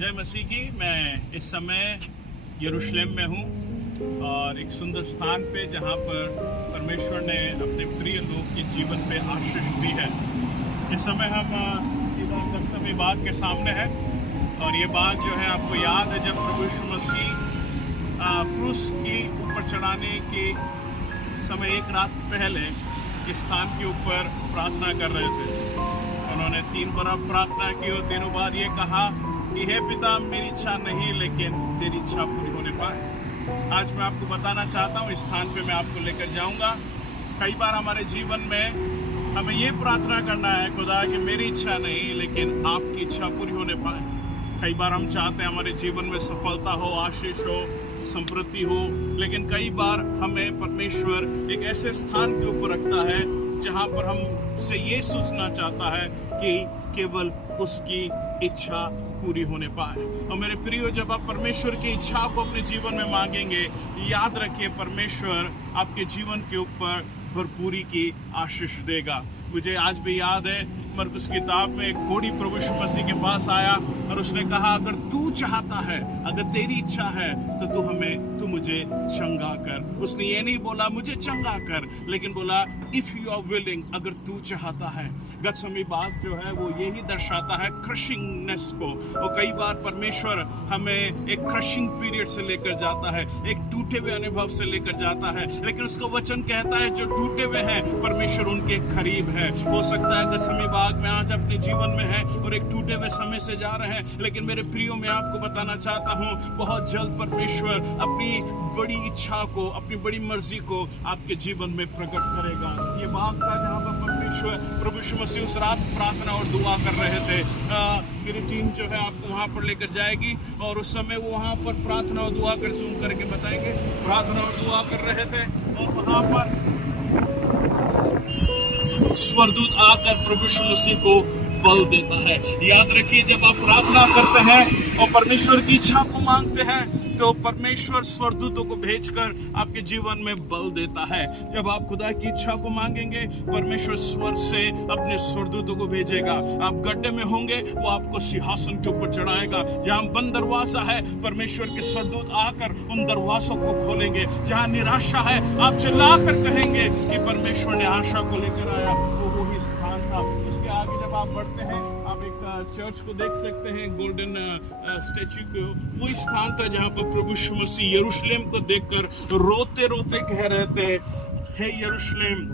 जय मसीह की। मैं इस समय यरूशलेम में हूँ और एक सुंदर स्थान पे जहाँ पर परमेश्वर ने अपने प्रिय लोग के जीवन पे आशीष दी है। इस समय हम सीधा कसमी बाग के सामने है और ये बाग जो है आपको याद है जब प्रभु यीशु मसीह क्रूस की ऊपर चढ़ाने के समय एक रात पहले इस स्थान के ऊपर प्रार्थना कर रहे थे। उन्होंने 3 बार प्रार्थना की और तीनों बार ये कहा कि हे पिता, मेरी इच्छा नहीं लेकिन तेरी इच्छा पूरी होने पाए। आज मैं आपको बताना चाहता हूँ, इस स्थान पे मैं आपको लेकर जाऊंगा। कई बार हमारे जीवन में हमें ये प्रार्थना करना है, खुदा कि मेरी इच्छा नहीं लेकिन आपकी इच्छा पूरी होने पाए। कई बार हम चाहते हैं हमारे जीवन में सफलता हो, आशीष हो, समृद्धि हो, लेकिन कई बार हमें परमेश्वर एक ऐसे स्थान के ऊपर रखता है जहाँ पर हमसे ये सोचना चाहता है कि केवल उसकी इच्छा पूरी होने पाए। और मेरे प्रियो, जब आप परमेश्वर की इच्छा को अपने जीवन में मांगेंगे, याद रखिए परमेश्वर आपके जीवन के ऊपर भरपूरी की आशीष देगा। मुझे आज भी याद है, मरकुस किताब में एक कोढ़ी प्रभु यीशु मसीह के पास आया और उसने कहा, अगर तू चाहता है, अगर तेरी इच्छा है तो तू मुझे चंगा कर। उसने ये नहीं बोला मुझे चंगा कर, लेकिन बोला इफ यू आर विलिंग, अगर तू चाहता है। गतसमी बाग जो है वो यही दर्शाता है क्रशिंगनेस को। और कई बार परमेश्वर हमें एक क्रशिंग पीरियड से लेकर जाता है, एक टूटे हुए अनुभव से लेकर जाता है, लेकिन उसका वचन कहता है जो टूटे हुए हैं परमेश्वर उनके करीब है। हो सकता है गतसमी बाग में आज अपने जीवन में है और एक टूटे हुए समय से जा रहे हैं, लेकिन मेरे प्रियो, मैं आपको बताना चाहता हूँ बहुत जल्द परमेश्वर अपनी बड़ी इच्छा को, अपनी बड़ी मर्जी को आपके जीवन में प्रकट करेगा। ये बाग था जहाँ पर परमेश्वर प्रभु यीशु मसीह उस रात प्रार्थना और दुआ कर रहे थे। मेरी टीम जो है आपको वहाँ पर लेकर जाएगी और उस समय वो वहाँ पर प्रार्थना और दुआ कर जूम करके बताएंगे। प्रार्थना और दुआ कर रहे थे और वहाँ पर स्वर्गदूत आकर प्रभु यीशु मसीह को बल देता है। याद रखिए, जब आप प्रार्थना करते हैं और परमेश्वर की इच्छा को मांगते हैं तो परमेश्वर स्वर्गदूतों को भेजकर आपके जीवन में बल देता है। जब आप खुदा की इच्छा को मांगेंगे, परमेश्वर स्वर्ग से अपने स्वर्गदूतों को भेजेगा। आप गड्ढे में होंगे, वो आपको सिंहासन के ऊपर चढ़ाएगा। जहाँ बंद दरवाजा है, परमेश्वर के स्वर्गदूत आकर उन दरवाजों को खोलेंगे। जहाँ निराशा है, आप चिल्लाकर कहेंगे कि परमेश्वर ने आशा को लेकर आया। वो ही स्थान था। उसके आगे जब आप बढ़ते हैं, आप एक चर्च को देख सकते हैं, गोल्डन स्टैच्यू को। वो स्थान था जहाँ पर प्रभु यीशु मसीह यरूशलेम को देखकर रोते रोते कह रहे थे, हे यरूशलेम,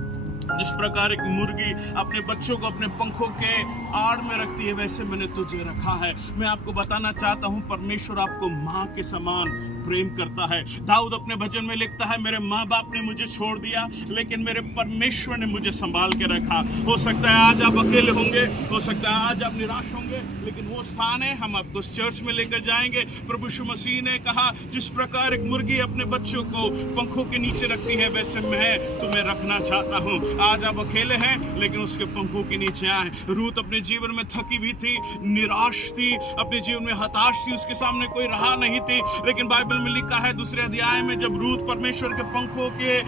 जिस प्रकार एक मुर्गी अपने बच्चों को अपने पंखों के आड़ में रखती है, वैसे मैंने तुझे रखा है। मैं आपको बताना चाहता हूँ, परमेश्वर आपको माँ के समान प्रेम करता है। दाऊद अपने भजन में लिखता है, मेरे माँ बाप ने मुझे छोड़ दिया लेकिन मेरे परमेश्वर ने मुझे संभाल के रखा। हो सकता है आज आप अकेले होंगे, हो सकता है आज आप निराश होंगे, लेकिन वो स्थान है, हम आपको उस चर्च में लेकर जाएंगे। प्रभु यीशु मसीह ने कहा, जिस प्रकार एक मुर्गी अपने बच्चों को पंखों के नीचे रखती है, वैसे मैं तुम्हें रखना चाहता हूँ। आज आप अकेले हैं लेकिन उसके पंखों के नीचे आए। रूत अपने जीवन में थकी भी थी, निराश थी, अपने जीवन में हताश थी, उसके सामने कोई राह नहीं थी, लेकिन बाइबल में लिखा है दूसरे अध्याय में, जब रूत परमेश्वर के पंखों के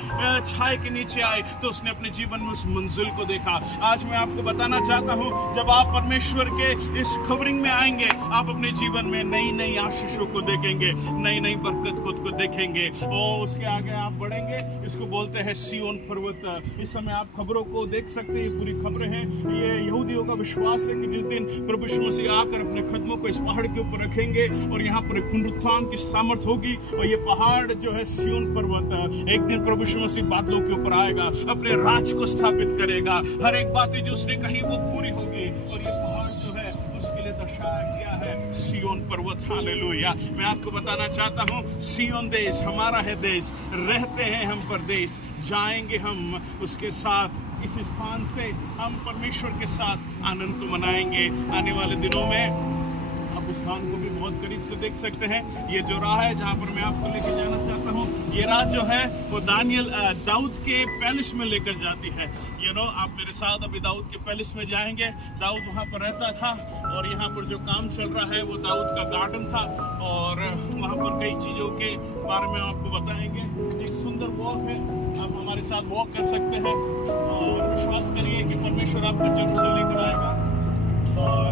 छाए के नीचे आई तो उसने अपने जीवन में उस मंजिल को देखा। आज मैं आपको बताना चाहता हूँ, जब आप परमेश्वर के इस कवरिंग में आएंगे, आप अपने जीवन में नई नई आशीषों को देखेंगे, नई नई बरकत खुद को देखेंगे। और उसके आगे आप बढ़ेंगे, इसको बोलते हैं सिय्योन पर्वत। इस समय आप खबरों को देख सकते हैं, ये पूरी खबरें हैं। ये यहूदियों का विश्वास है कि जिस दिन प्रभु यीशु मसीह आकर अपने कदमों को इस पहाड़ के ऊपर रखेंगे और यहाँ पर एक पुनरुत्थान की सामर्थ होगी और ये पहाड़ जो है सिय्योन पर्वत, एक दिन प्रभु यीशु मसीह बादलों के ऊपर आएगा, अपने राज को स्थापित करेगा। हर एक बात जो उसने कही वो पूरी होगी और ये पहाड़ जो है उसके लिए दर्शाया गया है सिय्योन पर्वत। हालेलुया। मैं आपको बताना चाहता हूँ, सिय्योन देश हमारा है देश, रहते हैं हम परदेश, जाएंगे हम उसके साथ। इस स्थान से हम परमेश्वर के साथ आनंद को मनाएंगे। आने वाले दिनों में आप उस स्थान को भी बहुत करीब से देख सकते हैं। ये जो राह है जहाँ पर मैं आपको लेकर जाना चाहता हूँ, ये राह जो है वो दाऊद के पैलेस में लेकर जाती है। आप मेरे साथ अभी दाऊद के पैलेस में जाएंगे। दाऊद वहाँ पर रहता था और यहाँ पर जो काम चल रहा है वो दाऊद का गार्डन था और वहाँ पर कई चीज़ों के बारे में आपको बताएंगे। एक सुंदर वॉक है, आप हमारे साथ वॉक कर सकते हैं और विश्वास करिए कि परमेश्वर आपको जरूर से लेकर आएगा और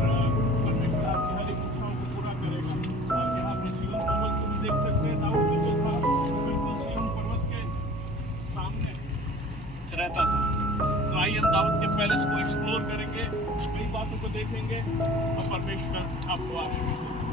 परमेश्वर आपकी हर एक इच्छाओं को पूरा करेगा। रहता था। तो आइए हम दाऊद के पैलेस को एक्सप्लोर करेंगे, कई बातों को देखेंगे और परमेश्वर आपको आशीष दे।